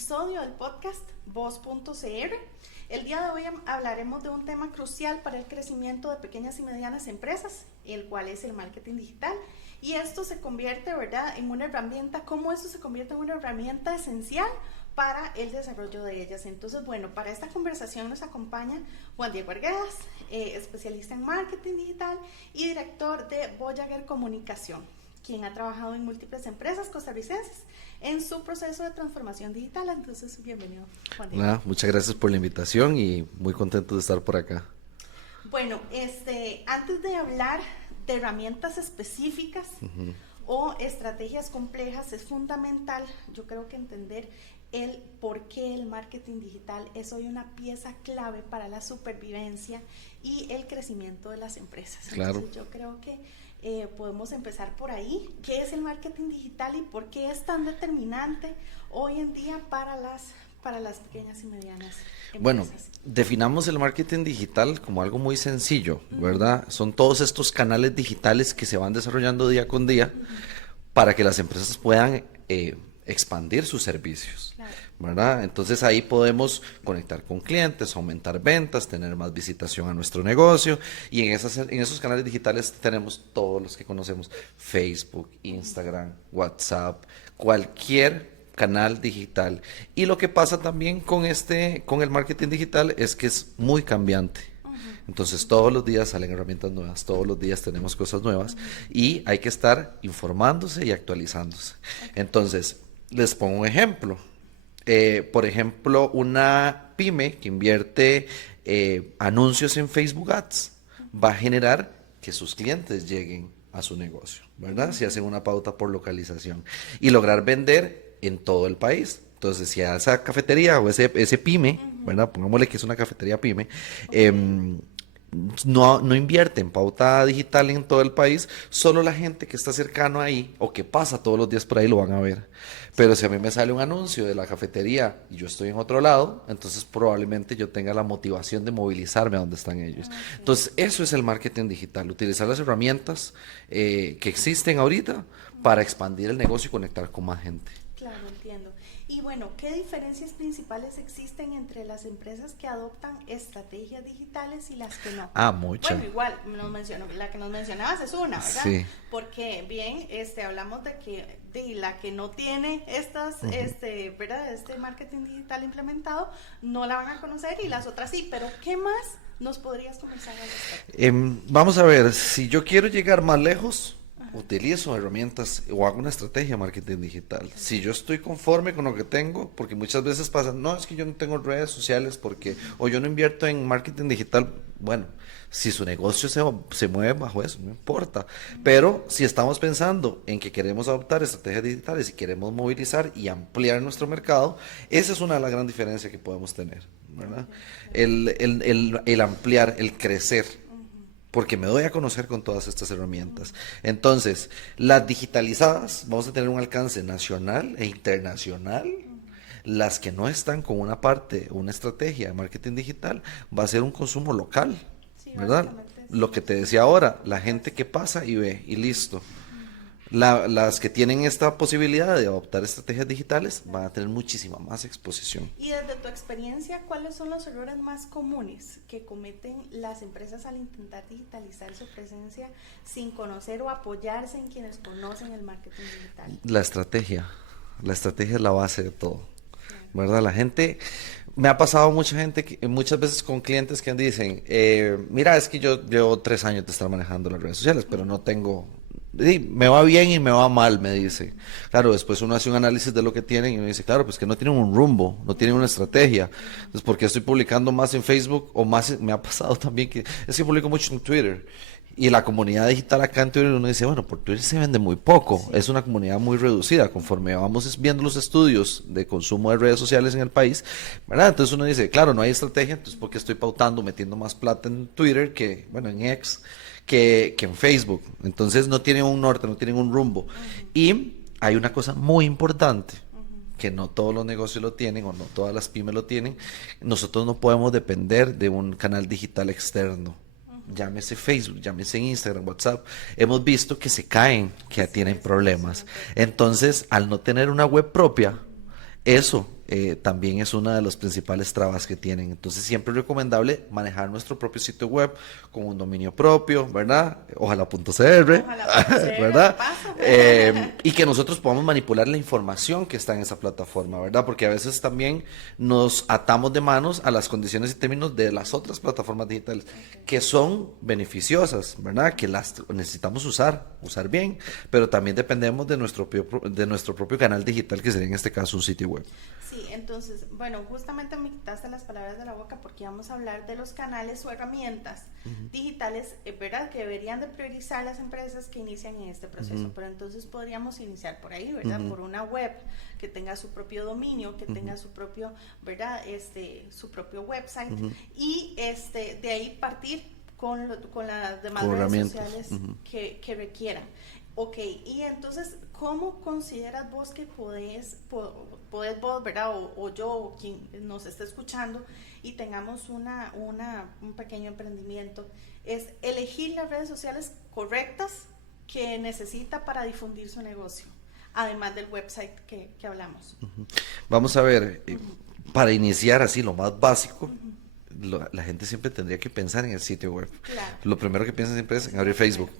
episodio del podcast Voz.cr. El día de hoy hablaremos de un tema crucial para el crecimiento de pequeñas y medianas empresas, el cual es el marketing digital. Y esto se convierte, ¿verdad?, en una herramienta, cómo esto se convierte en una herramienta esencial para el desarrollo de ellas. Entonces, bueno, para esta conversación nos acompaña Juan Diego Arguedas, especialista en marketing digital y director de Voyager Comunicación, quien ha trabajado en múltiples empresas costarricenses en su proceso de transformación digital. Entonces, bienvenido, Juan Diego. Hola, muchas gracias por la invitación y muy contento de estar por acá. Bueno, antes de hablar de herramientas específicas o estrategias complejas, es fundamental, yo creo que entender el por qué el marketing digital es hoy una pieza clave para la supervivencia y el crecimiento de las empresas. Claro. Entonces, yo creo que podemos empezar por ahí. ¿Qué es el marketing digital y por qué es tan determinante hoy en día para las pequeñas y medianas empresas? Bueno, definamos el marketing digital como algo muy sencillo, ¿verdad? Son todos estos canales digitales que se van desarrollando día con día para que las empresas puedan expandir sus servicios, claro, ¿verdad? Entonces ahí podemos conectar con clientes, aumentar ventas, tener más visitación a nuestro negocio, y en esos canales digitales tenemos todos los que conocemos: Facebook, Instagram, WhatsApp, cualquier canal digital. Y lo que pasa también con el marketing digital es que es muy cambiante. Entonces todos los días salen herramientas nuevas, todos los días tenemos cosas nuevas y hay que estar informándose y actualizándose. Entonces, les pongo un ejemplo. Por ejemplo, una pyme que invierte anuncios en Facebook Ads va a generar que sus clientes lleguen a su negocio, ¿verdad? Si hacen una pauta por localización y lograr vender en todo el país. Entonces, si a esa cafetería o ese pyme, ¿verdad?, pongámosle que es una cafetería pyme, no invierte en pauta digital en todo el país, solo la gente que está cercano ahí o que pasa todos los días por ahí lo van a ver. Pero si a mí me sale un anuncio de la cafetería y yo estoy en otro lado, entonces probablemente yo tenga la motivación de movilizarme a donde están ellos. Entonces, eso es el marketing digital: utilizar las herramientas que existen ahorita para expandir el negocio y conectar con más gente. Claro, entiendo. Y bueno, ¿qué diferencias principales existen entre las empresas que adoptan estrategias digitales y las que no? Muchas. Bueno, igual, la que nos mencionabas es una, ¿verdad? Sí. Porque bien, hablamos de que la que no tiene ¿verdad?, este marketing digital implementado, no la van a conocer, y las otras sí. Pero ¿qué más nos podrías conversar al respecto? Vamos a ver, si yo quiero llegar más lejos, utilizo herramientas o hago una estrategia de marketing digital. Si yo estoy conforme con lo que tengo, porque muchas veces pasa, no, es que yo no tengo redes sociales o yo no invierto en marketing digital. Bueno, si su negocio se mueve bajo eso, no importa. Pero si estamos pensando en que queremos adoptar estrategias digitales y queremos movilizar y ampliar nuestro mercado, esa es una de las grandes diferencias que podemos tener, ¿verdad? El ampliar, el crecer, porque me doy a conocer con todas estas herramientas. Entonces, las digitalizadas vamos a tener un alcance nacional e internacional. Las que no están con una estrategia de marketing digital, va a ser un consumo local, ¿verdad? Lo que te decía ahora, la gente que pasa y ve y listo. Las que tienen esta posibilidad de adoptar estrategias digitales van a tener muchísima más exposición. Y desde tu experiencia, ¿cuáles son los errores más comunes que cometen las empresas al intentar digitalizar su presencia sin conocer o apoyarse en quienes conocen el marketing digital? La estrategia es la base de todo, ¿verdad? La gente, me ha pasado muchas veces con clientes que dicen, mira, es que yo llevo 3 años de estar manejando las redes sociales, pero no tengo... Sí, me va bien y me va mal, me dice. Claro, después uno hace un análisis de lo que tienen y uno dice, claro, pues que no tienen un rumbo, no tienen una estrategia. Entonces, ¿por qué estoy publicando más en Facebook o más? Me ha pasado también que es que publico mucho en Twitter. Y la comunidad digital acá en Twitter, uno dice, bueno, por Twitter se vende muy poco, sí. Es una comunidad muy reducida. Conforme vamos viendo los estudios de consumo de redes sociales en el país, ¿verdad? Entonces uno dice, claro, no hay estrategia, entonces ¿por qué estoy pautando, metiendo más plata en Twitter que, bueno, en X, que en Facebook? Entonces no tienen un norte, no tienen un rumbo. Y hay una cosa muy importante, que no todos los negocios lo tienen o no todas las pymes lo tienen. Nosotros no podemos depender de un canal digital externo. Llámese Facebook, llámese Instagram, WhatsApp. Hemos visto que se caen, que tienen problemas. Entonces, al no tener una web propia, eso también es una de las principales trabas que tienen. Entonces siempre es recomendable manejar nuestro propio sitio web con un dominio propio, ¿verdad? Ojalá.cr, ¿verdad? Y que nosotros podamos manipular la información que está en esa plataforma, ¿verdad? Porque a veces también nos atamos de manos a las condiciones y términos de las otras plataformas digitales, que son beneficiosas, ¿verdad? Que las necesitamos usar bien, pero también dependemos de nuestro propio canal digital, que sería en este caso un sitio web. Sí, entonces, bueno, justamente me quitaste las palabras de la boca porque vamos a hablar de los canales o herramientas digitales, ¿verdad? Que deberían de priorizar las empresas que inician en este proceso, pero entonces podríamos iniciar por ahí, ¿verdad? Por una web que tenga su propio dominio, que tenga su propio, ¿verdad? Su propio website y de ahí partir con las demás redes sociales que requieran. Ok, y entonces, ¿cómo consideras vos que podés vos, ¿verdad? O yo, o quien nos esté escuchando, y tengamos un pequeño emprendimiento, es elegir las redes sociales correctas que necesita para difundir su negocio, además del website que hablamos? Vamos a ver, para iniciar así, lo más básico, la gente siempre tendría que pensar en el sitio web. Claro. Lo primero que piensa siempre es en abrir Facebook.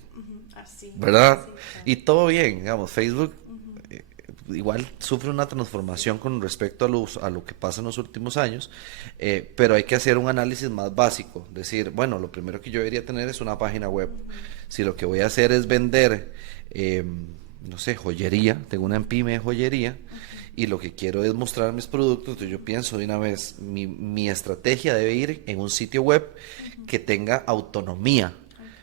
Así, ¿verdad? así, claro. Y todo bien, digamos, Facebook igual sufre una transformación con respecto a lo que pasa en los últimos años, pero hay que hacer un análisis más básico, decir, bueno, lo primero que yo debería tener es una página web. Si lo que voy a hacer es vender, no sé, joyería, tengo una pyme de joyería, y lo que quiero es mostrar mis productos, entonces yo pienso de una vez, mi estrategia debe ir en un sitio web que tenga autonomía,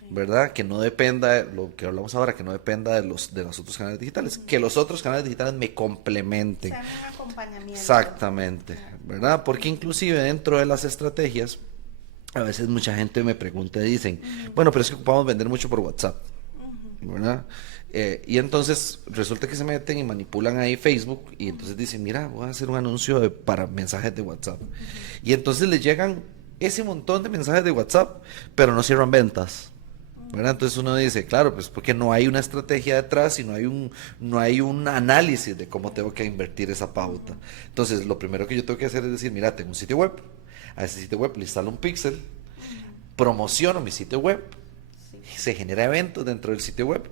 ¿verdad? Que no dependa, lo que hablamos ahora, que no dependa de los otros canales digitales, que los otros canales digitales me complementen. Sean un acompañamiento. Exactamente, ¿verdad? Porque inclusive dentro de las estrategias, a veces mucha gente me pregunta y dicen, bueno, pero es que ocupamos vender mucho por WhatsApp, ¿verdad? Y entonces resulta que se meten y manipulan ahí Facebook y entonces dicen, mira, voy a hacer un anuncio para mensajes de WhatsApp. Y entonces les llegan ese montón de mensajes de WhatsApp, pero no cierran ventas, ¿verdad? Entonces uno dice, claro, pues porque no hay una estrategia detrás y no hay un análisis de cómo tengo que invertir esa pauta. Entonces lo primero que yo tengo que hacer es decir, mira, tengo un sitio web, a ese sitio web le instalo un pixel, promociono mi sitio web, se genera eventos dentro del sitio web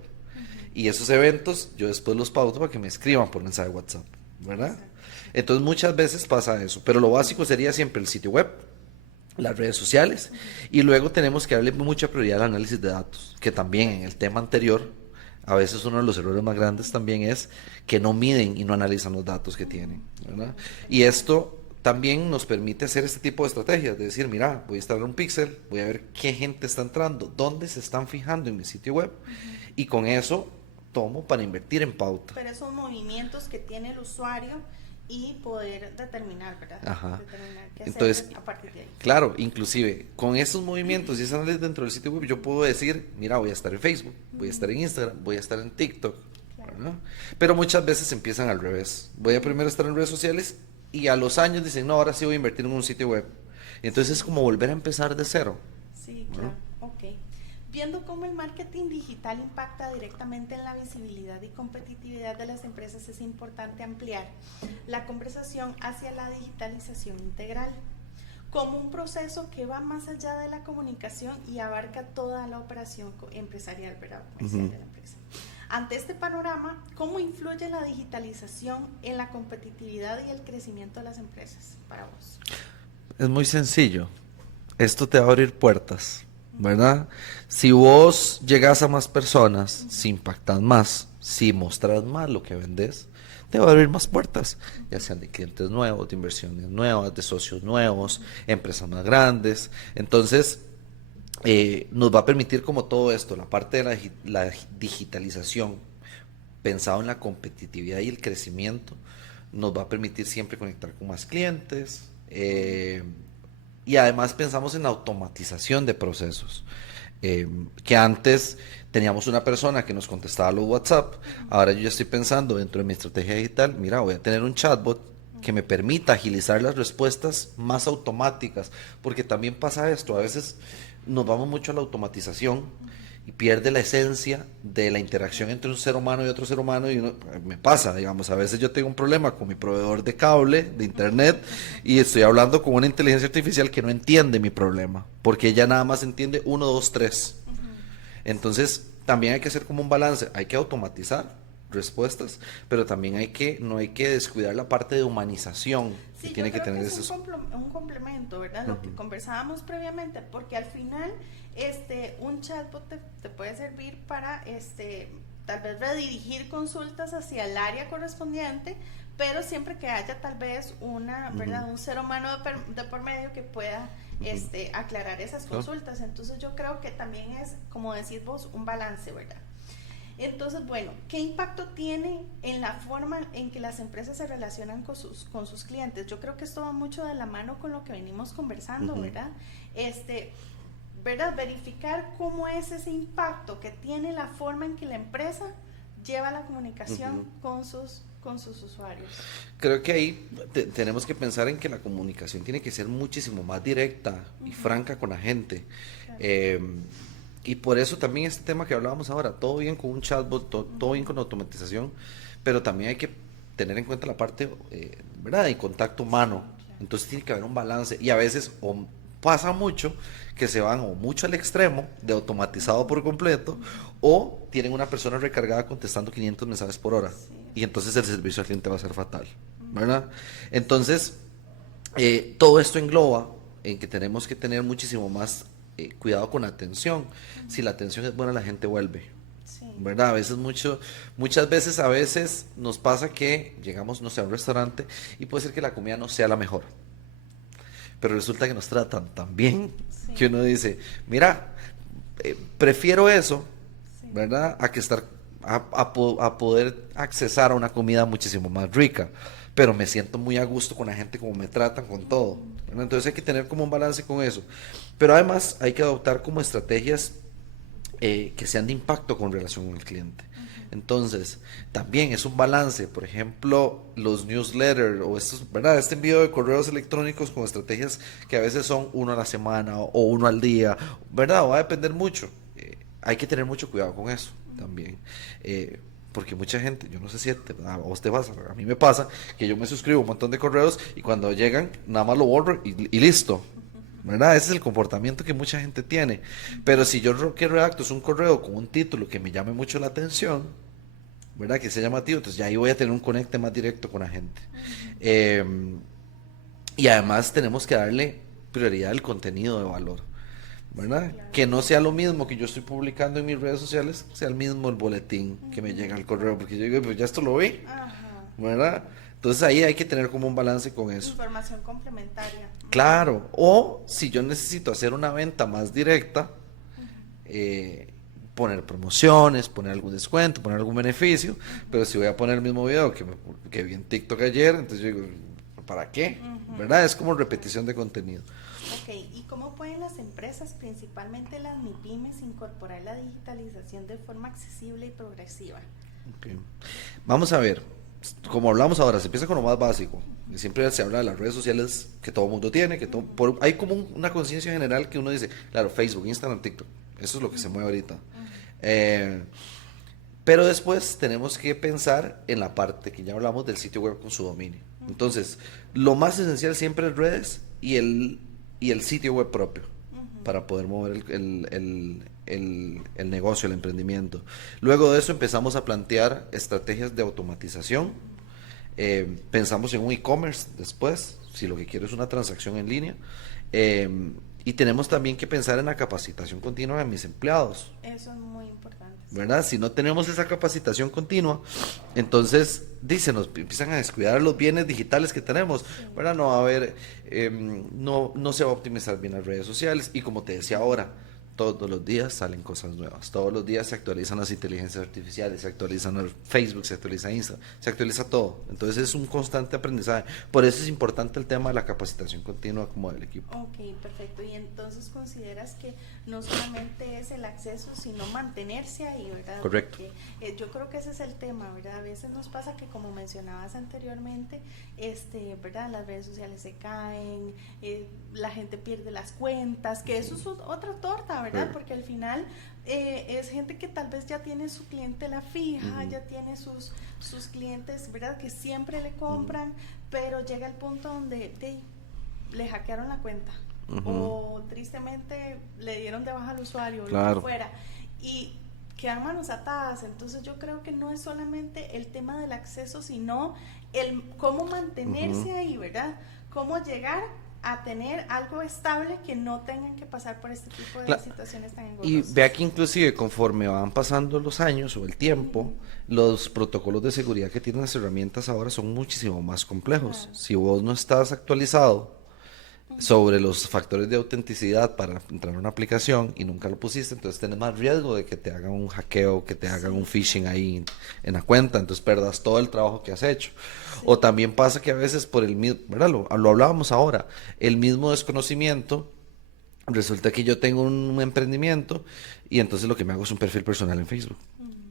y esos eventos yo después los pauto para que me escriban por mensaje de WhatsApp, ¿verdad? Entonces muchas veces pasa eso, pero lo básico sería siempre el sitio web, las redes sociales, y luego tenemos que darle mucha prioridad al análisis de datos, que también en el tema anterior, a veces uno de los errores más grandes también es que no miden y no analizan los datos que tienen, ¿verdad? Y esto también nos permite hacer este tipo de estrategias, de decir, mira, voy a instalar un pixel, voy a ver qué gente está entrando, dónde se están fijando en mi sitio web, y con eso tomo para invertir en pauta. Pero esos movimientos que tiene el usuario y poder determinar, ¿verdad? Ajá. Determinar qué hacer. Entonces, a partir de ahí. Claro, inclusive con esos movimientos y esa análisis dentro del sitio web, yo puedo decir, mira, voy a estar en Facebook, voy a estar en Instagram, voy a estar en TikTok, ¿verdad? Pero muchas veces empiezan al revés. Voy a primero estar en redes sociales y a los años dicen, no, ahora sí voy a invertir en un sitio web. Y entonces es como volver a empezar de cero. Sí, claro. Ok. Viendo cómo el marketing digital impacta directamente en la visibilidad y competitividad de las empresas, es importante ampliar la conversación hacia la digitalización integral, como un proceso que va más allá de la comunicación y abarca toda la operación empresarial, ¿verdad? Comercial de la empresa. Ante este panorama, ¿cómo influye la digitalización en la competitividad y el crecimiento de las empresas para vos? Es muy sencillo. Esto te va a abrir puertas, ¿verdad? Si vos llegas a más personas, si impactas más, si mostras más lo que vendes, te va a abrir más puertas, ya sean de clientes nuevos, de inversiones nuevas, de socios nuevos, empresas más grandes. Entonces, nos va a permitir como todo esto, la parte de la digitalización, pensado en la competitividad y el crecimiento, nos va a permitir siempre conectar con más clientes, y además pensamos en la automatización de procesos, que antes teníamos una persona que nos contestaba los WhatsApp, ahora yo ya estoy pensando dentro de mi estrategia digital, mira, voy a tener un chatbot que me permita agilizar las respuestas más automáticas, porque también pasa esto, a veces nos vamos mucho a la automatización y pierde la esencia de la interacción entre un ser humano y otro ser humano. Y me pasa, digamos, a veces yo tengo un problema con mi proveedor de cable, de internet, y estoy hablando con una inteligencia artificial que no entiende mi problema, porque ella nada más entiende 1, 2, 3. Entonces, también hay que hacer como un balance, hay que automatizar respuestas, pero también no hay que descuidar la parte de humanización que tiene que tener es un complemento, ¿verdad? Lo que conversábamos previamente, porque al final un chatbot te puede servir para tal vez redirigir consultas hacia el área correspondiente, pero siempre que haya tal vez ¿verdad? Un ser humano de por medio que pueda aclarar esas consultas. Entonces yo creo que también es, como decís vos, un balance, ¿verdad? Entonces, bueno, ¿qué impacto tiene en la forma en que las empresas se relacionan con sus clientes? Yo creo que esto va mucho de la mano con lo que venimos conversando, ¿verdad? ¿Verdad? Verificar cómo es ese impacto que tiene la forma en que la empresa lleva la comunicación con sus usuarios. Creo que ahí tenemos que pensar en que la comunicación tiene que ser muchísimo más directa y franca con la gente. Claro. Y por eso también este tema que hablábamos ahora, todo bien con un chatbot, todo bien con automatización, pero también hay que tener en cuenta la parte, ¿verdad?, de contacto humano. Entonces tiene que haber un balance, y a veces pasa mucho que se van o mucho al extremo de automatizado por completo, o tienen una persona recargada contestando 500 mensajes por hora, y entonces el servicio al cliente va a ser fatal, ¿verdad? Entonces, todo esto engloba en que tenemos que tener muchísimo más cuidado con la atención. Si la atención es buena, la gente vuelve, ¿verdad? Muchas veces nos pasa que llegamos, no sé, a un restaurante y puede ser que la comida no sea la mejor, pero resulta que nos tratan tan bien que uno dice, mira, prefiero eso, ¿verdad?, a que estar a poder accesar a una comida muchísimo más rica, pero me siento muy a gusto con la gente como me tratan, con todo, ¿verdad? Entonces hay que tener como un balance con eso, pero además hay que adoptar como estrategias que sean de impacto con relación al cliente. Entonces, también es un balance, por ejemplo, los newsletters o ¿verdad?, este envío de correos electrónicos con estrategias que a veces son uno a la semana o uno al día, ¿verdad? Va a depender mucho. Hay que tener mucho cuidado con eso también. Porque mucha gente, yo no sé si a vos te pasa, a mí me pasa que yo me suscribo a un montón de correos y cuando llegan nada más lo borro y listo, ¿verdad? Ese es el comportamiento que mucha gente tiene. Pero si yo que redacto es un correo con un título que me llame mucho la atención, ¿verdad?, que sea llamativo, entonces ya ahí voy a tener un conecte más directo con la gente. Y además tenemos que darle prioridad al contenido de valor, ¿verdad? Claro. Que no sea lo mismo que yo estoy publicando en mis redes sociales, sea el mismo el boletín que me llega al correo, porque yo digo, pues ya esto lo vi, ¿verdad? Entonces ahí hay que tener como un balance con eso. Información complementaria. Claro, o si yo necesito hacer una venta más directa, poner promociones, poner algún descuento, poner algún beneficio, pero si voy a poner el mismo video que vi en TikTok ayer, entonces yo digo, ¿para qué? ¿Verdad? Es como repetición de contenido. Ok, ¿y cómo pueden las empresas, principalmente las MIPYMES, incorporar la digitalización de forma accesible y progresiva? Okay. Vamos a ver, como hablamos ahora, se empieza con lo más básico. Siempre se habla de las redes sociales que todo el mundo tiene, hay como una conciencia general que uno dice, claro, Facebook, Instagram, TikTok, eso es lo que se mueve ahorita. Pero después tenemos que pensar en la parte que ya hablamos del sitio web con su dominio. Entonces, lo más esencial siempre es redes y el sitio web propio para poder mover el negocio, el emprendimiento. Luego de eso empezamos a plantear estrategias de automatización. Pensamos en un e-commerce después, si lo que quiero es una transacción en línea. Y tenemos también que pensar en la capacitación continua de mis empleados. Eso es muy importante. ¿Verdad? Si no tenemos esa capacitación continua, entonces nos empiezan a descuidar los bienes digitales que tenemos, ¿verdad? No va a haber, no se va a optimizar bien las redes sociales, y como te decía ahora, todos los días salen cosas nuevas, todos los días se actualizan las inteligencias artificiales, se actualizan el Facebook, se actualiza Instagram, se actualiza todo. Entonces es un constante aprendizaje. Por eso es importante el tema de la capacitación continua como del equipo. Ok, perfecto. Y entonces consideras que no solamente es el acceso, sino mantenerse ahí, ¿verdad? Correcto. Porque, yo creo que ese es el tema, ¿verdad? A veces nos pasa que, como mencionabas anteriormente, ¿verdad?, las redes sociales se caen, la gente pierde las cuentas, que eso es otra torta, ¿verdad? Porque al final es gente que tal vez ya tiene su clientela fija, ya tiene sus clientes, ¿verdad? Que siempre le compran, pero llega el punto donde le hackearon la cuenta o tristemente le dieron de baja al usuario o lo que fuera y quedan manos atadas. Entonces yo creo que no es solamente el tema del acceso, sino el cómo mantenerse ahí, ¿verdad? Cómo llegar a tener algo estable que no tengan que pasar por este tipo de situaciones tan engorrosas. Y vea que inclusive conforme van pasando los años o el tiempo, los protocolos de seguridad que tienen las herramientas ahora son muchísimo más complejos. Si vos no estás actualizado sobre los factores de autenticidad para entrar a una aplicación y nunca lo pusiste, entonces tenés más riesgo de que te hagan un hackeo, que te hagan un phishing ahí en la cuenta, entonces perdas todo el trabajo que has hecho. O también pasa que a veces por el mismo, ¿verdad? Lo hablábamos ahora, el mismo desconocimiento, resulta que yo tengo un emprendimiento y entonces lo que me hago es un perfil personal en Facebook.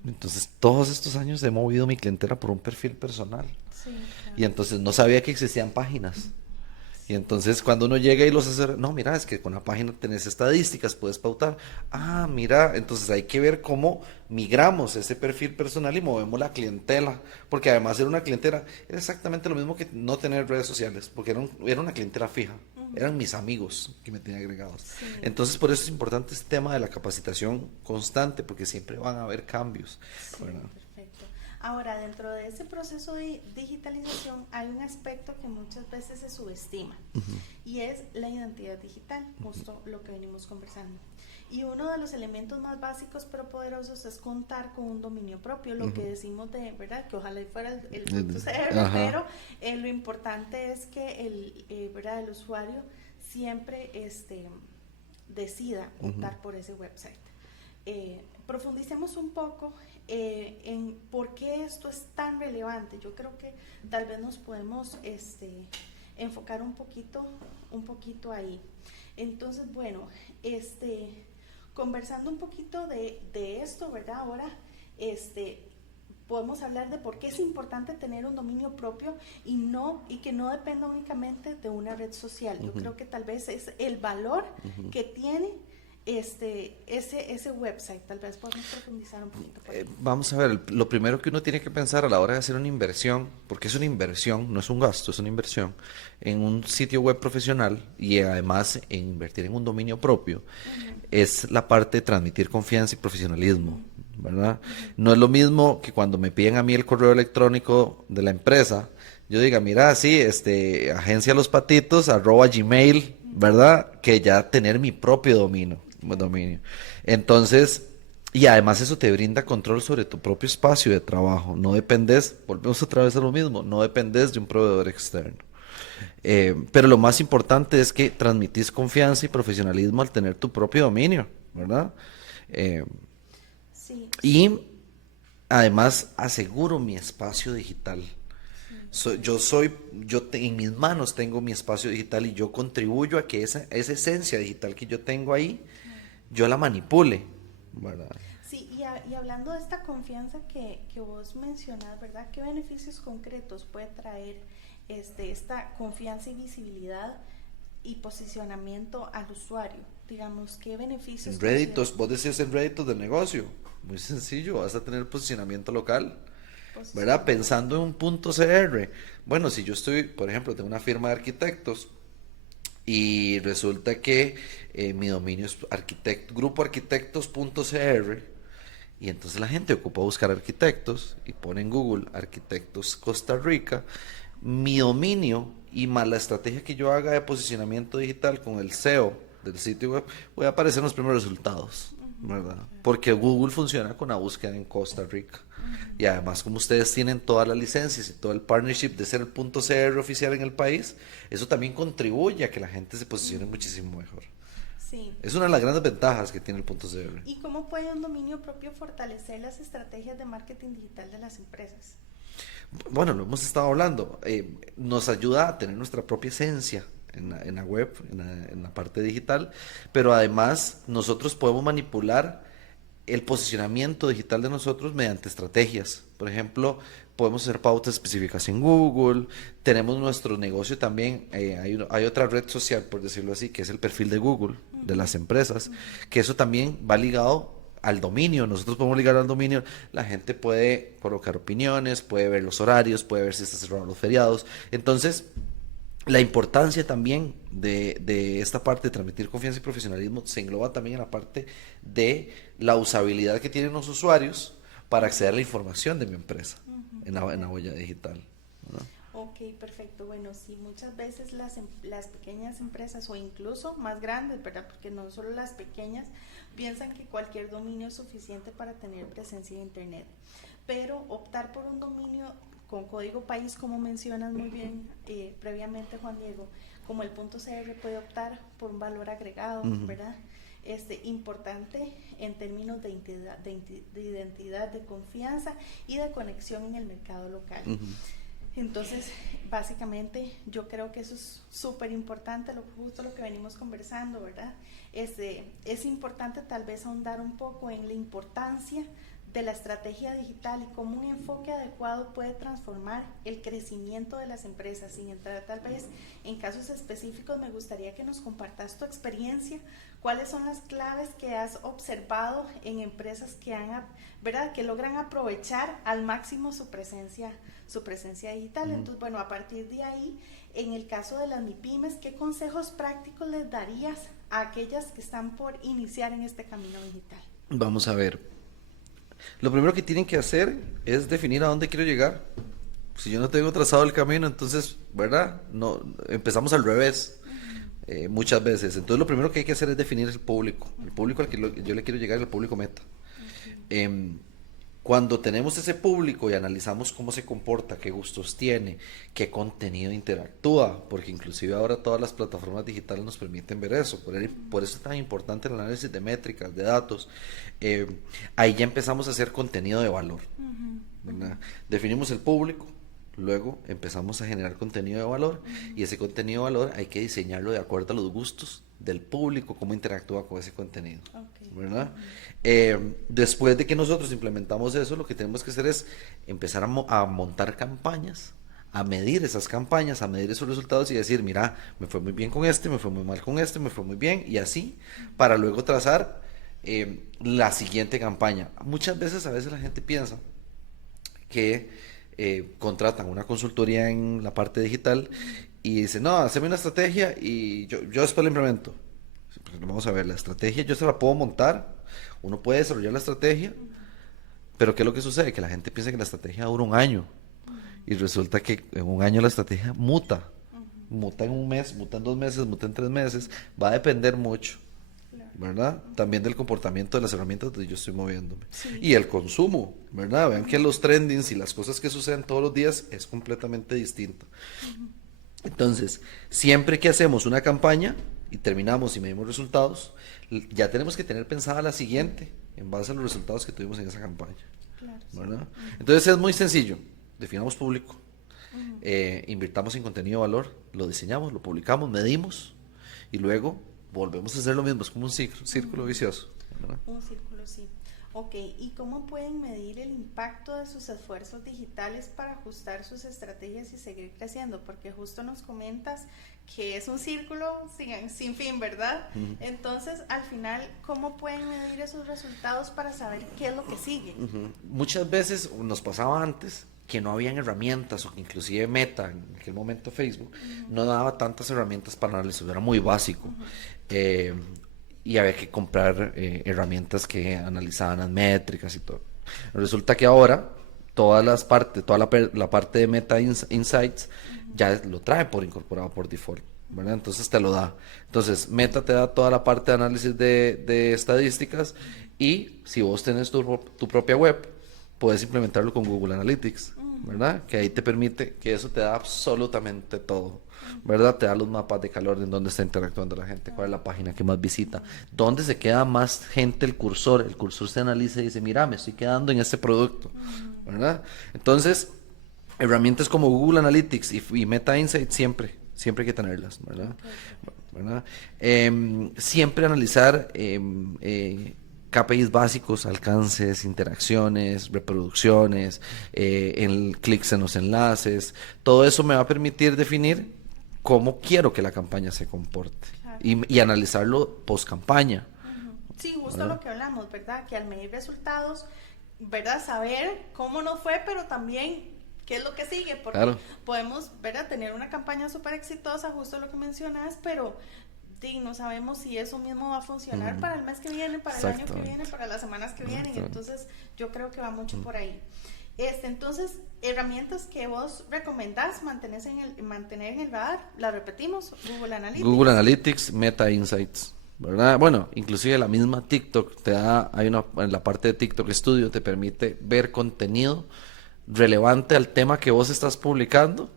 Entonces todos estos años he movido mi clientela por un perfil personal. Y entonces no sabía que existían páginas. Y entonces cuando uno llega y los hace, no, mira, es que con la página tenés estadísticas, puedes pautar. Ah, mira, entonces hay que ver cómo migramos ese perfil personal y movemos la clientela. Porque además era una clientela, era exactamente lo mismo que no tener redes sociales, porque era una clientela fija. Eran mis amigos que me tenían agregados. Entonces por eso es importante este tema de la capacitación constante, porque siempre van a haber cambios. ¿Verdad? Ahora, dentro de ese proceso de digitalización hay un aspecto que muchas veces se subestima y es la identidad digital, justo lo que venimos conversando. Y uno de los elementos más básicos pero poderosos es contar con un dominio propio, lo que decimos de, ¿verdad? Que ojalá fuera el .cr, pero lo importante es que ¿verdad? El usuario siempre decida optar por ese website. Profundicemos un poco en por qué esto es tan relevante. Yo creo que tal vez nos podemos enfocar un poquito ahí. Entonces, bueno, conversando un poquito de esto, ¿verdad? Ahora, podemos hablar de por qué es importante tener un dominio propio y que no dependa únicamente de una red social. Yo creo que tal vez es el valor que tiene ese website. Tal vez podemos profundizar un poquito. Vamos a ver, lo primero que uno tiene que pensar a la hora de hacer una inversión, porque es una inversión, no es un gasto, es una inversión, en un sitio web profesional y además en invertir en un dominio propio, es la parte de transmitir confianza y profesionalismo, ¿verdad? No es lo mismo que cuando me piden a mí el correo electrónico de la empresa, yo diga, mira, sí, agencialospatitos@gmail, ¿verdad? Que ya tener mi propio dominio. Entonces, y además eso te brinda control sobre tu propio espacio de trabajo. No dependes, volvemos otra vez a lo mismo, no dependes de un proveedor externo. Pero lo más importante es que transmitís confianza y profesionalismo al tener tu propio dominio, ¿verdad? Y además aseguro mi espacio digital. En mis manos tengo mi espacio digital y yo contribuyo a que esa esencia digital que yo tengo ahí, yo la manipule, ¿verdad? Sí, y hablando de esta confianza que vos mencionás, ¿verdad? ¿Qué beneficios concretos puede traer esta confianza y visibilidad y posicionamiento al usuario? Digamos, ¿qué beneficios? En réditos, vos decís en réditos del negocio, muy sencillo, vas a tener posicionamiento local, ¿verdad? Pensando en un .cr. Bueno, si yo estoy, por ejemplo, tengo una firma de arquitectos y resulta que mi dominio es grupoarquitectos.cr y entonces la gente ocupa buscar arquitectos y pone en Google arquitectos Costa Rica, mi dominio y más la estrategia que yo haga de posicionamiento digital con el SEO del sitio web, voy a aparecer en los primeros resultados, ¿verdad? Porque Google funciona con la búsqueda en Costa Rica. Y además, como ustedes tienen todas las licencias y todo el partnership de ser el .cr oficial en el país, eso también contribuye a que la gente se posicione muchísimo mejor. Sí. Es una de las grandes ventajas que tiene el .cr. ¿Y cómo puede un dominio propio fortalecer las estrategias de marketing digital de las empresas? Bueno, lo hemos estado hablando. Nos ayuda a tener nuestra propia esencia en la web, en la parte digital, pero además nosotros podemos manipular el posicionamiento digital de nosotros mediante estrategias. Por ejemplo, podemos hacer pautas específicas en Google, tenemos nuestro negocio también, hay otra red social, por decirlo así, que es el perfil de Google, de las empresas, que eso también va ligado al dominio. Nosotros podemos ligar al dominio, la gente puede colocar opiniones, puede ver los horarios, puede ver si está cerrado los feriados. Entonces, la importancia también de esta parte de transmitir confianza y profesionalismo se engloba también en la parte de la usabilidad que tienen los usuarios para acceder a la información de mi empresa en la huella digital, ¿no? Ok, perfecto. Bueno, sí, muchas veces las pequeñas empresas o incluso más grandes, ¿verdad? Porque no solo las pequeñas piensan que cualquier dominio es suficiente para tener presencia en Internet, pero optar por un dominio con código país, como mencionas muy bien previamente, Juan Diego, como el .cr, puede optar por un valor agregado, ¿verdad? Importante en términos de identidad, de confianza y de conexión en el mercado local. Entonces, básicamente, yo creo que eso es súper importante, justo lo que venimos conversando, ¿verdad? Es importante tal vez ahondar un poco en la importancia de la estrategia digital y cómo un enfoque adecuado puede transformar el crecimiento de las empresas. Sin entrar tal vez en casos específicos, me gustaría que nos compartas tu experiencia, cuáles son las claves que has observado en empresas que ¿verdad?, que logran aprovechar al máximo su presencia digital. Entonces, bueno, a partir de ahí, en el caso de las MIPYMES, ¿qué consejos prácticos les darías a aquellas que están por iniciar en este camino digital? Vamos a ver. Lo primero que tienen que hacer es definir a dónde quiero llegar. Si yo no tengo trazado el camino, entonces, ¿verdad? No, empezamos al revés muchas veces. Entonces, lo primero que hay que hacer es definir el público al que yo le quiero llegar, el público meta. Cuando tenemos ese público y analizamos cómo se comporta, qué gustos tiene, qué contenido interactúa, porque inclusive ahora todas las plataformas digitales nos permiten ver eso, por eso es tan importante el análisis de métricas, de datos. Ahí ya empezamos a hacer contenido de valor, ¿verdad? Definimos el público, luego empezamos a generar contenido de valor, y ese contenido de valor hay que diseñarlo de acuerdo a los gustos del público, cómo interactúa con ese contenido, ¿verdad? Después de que nosotros implementamos eso, lo que tenemos que hacer es empezar a montar campañas, a medir esas campañas, a medir esos resultados y decir, mira, me fue muy bien con este, me fue muy mal con este, me fue muy bien, y así, para luego trazar la siguiente campaña. Muchas veces, a veces la gente piensa que contratan una consultoría en la parte digital y dicen, no, haceme una estrategia y yo después la implemento. Pues vamos a ver, la estrategia yo se la puedo montar, uno puede desarrollar la estrategia, pero ¿qué es lo que sucede? Que la gente piensa que la estrategia dura un año y resulta que en un año la estrategia muta en un mes, muta en 2 meses, muta en 3 meses, va a depender mucho, ¿verdad? También del comportamiento de las herramientas donde yo estoy moviéndome. Y el consumo, ¿verdad? Vean que los trendings y las cosas que suceden todos los días es completamente distinto. Entonces, siempre que hacemos una campaña y terminamos y medimos resultados, ya tenemos que tener pensada la siguiente en base a los resultados que tuvimos en esa campaña, ¿verdad? Entonces es muy sencillo, definamos público, invirtamos en contenido de valor, lo diseñamos, lo publicamos, medimos y luego volvemos a hacer lo mismo. Es como un círculo vicioso, ¿verdad? Un círculo, sí. Ok, ¿y cómo pueden medir el impacto de sus esfuerzos digitales para ajustar sus estrategias y seguir creciendo? Porque justo nos comentas que es un círculo sin fin, ¿verdad? Entonces, al final, ¿cómo pueden medir esos resultados para saber qué es lo que sigue? Muchas veces nos pasaba antes que no habían herramientas, o que inclusive Meta, en aquel momento Facebook, no daba tantas herramientas para análisis, era muy básico. Y había que comprar herramientas que analizaban las métricas y todo. Resulta que ahora toda la parte de Meta Insights ya lo trae por incorporado por default, ¿verdad? Entonces te lo da. Entonces Meta te da toda la parte de análisis de estadísticas, y si vos tenés tu propia web, puedes implementarlo con Google Analytics, ¿verdad? Que ahí te permite, que eso te da absolutamente todo, ¿verdad? Te da los mapas de calor, en dónde está interactuando la gente, cuál es la página que más visita, dónde se queda más gente el cursor se analiza y dice, mira, me estoy quedando en este producto, ¿verdad? Entonces, herramientas como Google Analytics y Meta Insights siempre hay que tenerlas, ¿verdad? ¿Verdad? Siempre analizar KPIs básicos, alcances, interacciones, reproducciones, clics en los enlaces. Todo eso me va a permitir definir cómo quiero que la campaña se comporte, Claro. y analizarlo post campaña. Sí, justo ¿Verdad? lo que hablamos, ¿verdad? Que al medir resultados, ¿verdad? Saber cómo nos fue, pero también qué es lo que sigue, porque Claro. podemos, ¿verdad? Tener una campaña súper exitosa, justo lo que mencionas, pero no sabemos si eso mismo va a funcionar para el mes que viene, para el año que Exactamente. viene, para las semanas que vienen. Exactamente. Entonces, yo creo que va mucho por ahí. Entonces, herramientas que vos recomendás mantener en el radar, las repetimos, Google Analytics. Google Analytics, Meta Insights, ¿verdad? Bueno, inclusive la misma TikTok te da, en la parte de TikTok Studio te permite ver contenido relevante al tema que vos estás publicando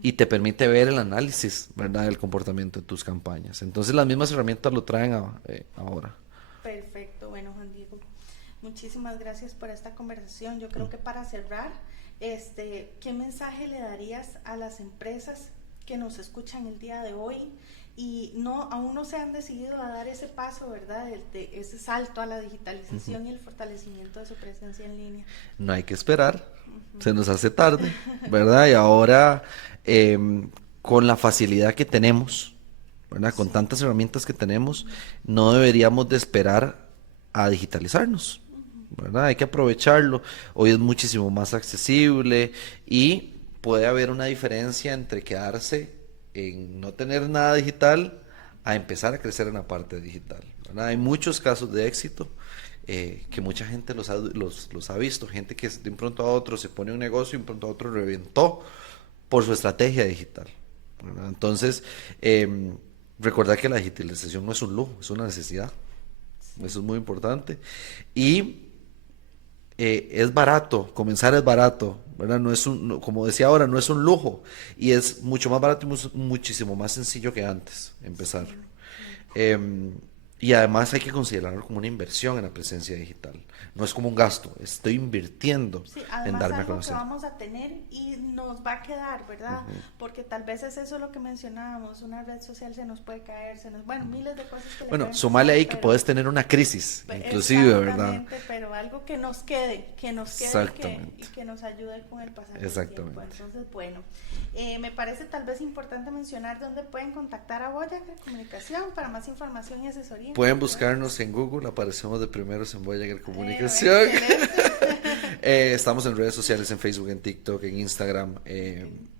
y te permite ver el análisis, ¿verdad?, del comportamiento de tus campañas. Entonces las mismas herramientas lo traen ahora. Perfecto, bueno, Juan Diego, muchísimas gracias por esta conversación. Yo creo que para cerrar, ¿qué mensaje le darías a las empresas que nos escuchan el día de hoy y aún no se han decidido a dar ese paso, ¿verdad?, de ese salto a la digitalización y el fortalecimiento de su presencia en línea? No hay que esperar, se nos hace tarde, ¿verdad? Y ahora, con la facilidad que tenemos, ¿verdad?, con tantas herramientas que tenemos, no deberíamos de esperar a digitalizarnos, ¿verdad? Hay que aprovecharlo. Hoy es muchísimo más accesible y puede haber una diferencia entre quedarse en no tener nada digital a empezar a crecer en la parte digital, ¿verdad? Hay muchos casos de éxito que mucha gente los ha visto, gente que de un pronto a otro se pone un negocio y de un pronto a otro reventó por su estrategia digital, ¿verdad? Entonces, recordar que la digitalización no es un lujo, es una necesidad. Eso es muy importante. Y es barato, comenzar es barato, ¿verdad? Como decía ahora, no es un lujo. Y es mucho más barato y muchísimo más sencillo que antes empezar. Y además hay que considerarlo como una inversión en la presencia digital. No es como un gasto, estoy invirtiendo Sí, en además darme a algo que conocer. vamos a tener y nos va a quedar, ¿verdad? Porque tal vez es eso lo que mencionábamos, una red social se nos puede caer, bueno, miles de cosas que le Bueno, pueden sumale pasar, ahí que pero puedes tener una crisis, inclusive, ¿verdad? exactamente, pero algo que nos quede Exactamente. y que nos ayude con el pasar del Exactamente. tiempo. Entonces, bueno, me parece tal vez importante mencionar dónde pueden contactar a Voyager Comunicación para más información y asesoría. Pueden buscarnos en Google, aparecemos de primeros en Voyager Comunicación. Excelente. Estamos en redes sociales, en Facebook, en TikTok, en Instagram,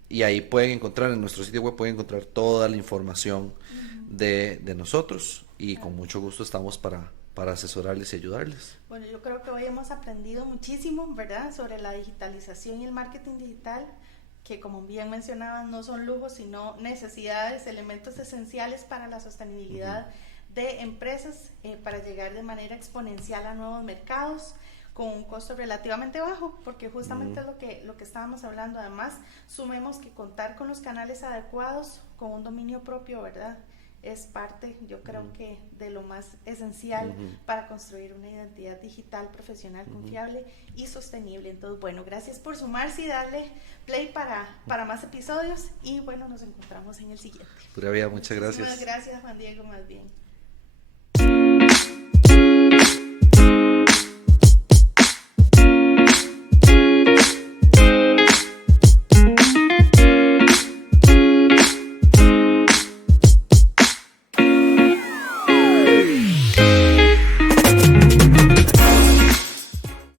y ahí pueden encontrar, en nuestro sitio web pueden encontrar toda la información de nosotros, y con mucho gusto estamos para asesorarles y ayudarles. Bueno, yo creo que hoy hemos aprendido muchísimo, ¿verdad?, sobre la digitalización y el marketing digital, que como bien mencionaban, no son lujos, sino necesidades, elementos esenciales para la sostenibilidad de empresas, para llegar de manera exponencial a nuevos mercados con un costo relativamente bajo, porque justamente es lo que estábamos hablando. Además, sumemos que contar con los canales adecuados, con un dominio propio, ¿verdad?, es parte, yo creo que, de lo más esencial para construir una identidad digital profesional confiable y sostenible. Entonces, bueno, gracias por sumarse y darle play para más episodios, y bueno, nos encontramos en el siguiente. Pura vida, muchas gracias. Muchísimas gracias, Juan Diego, más bien.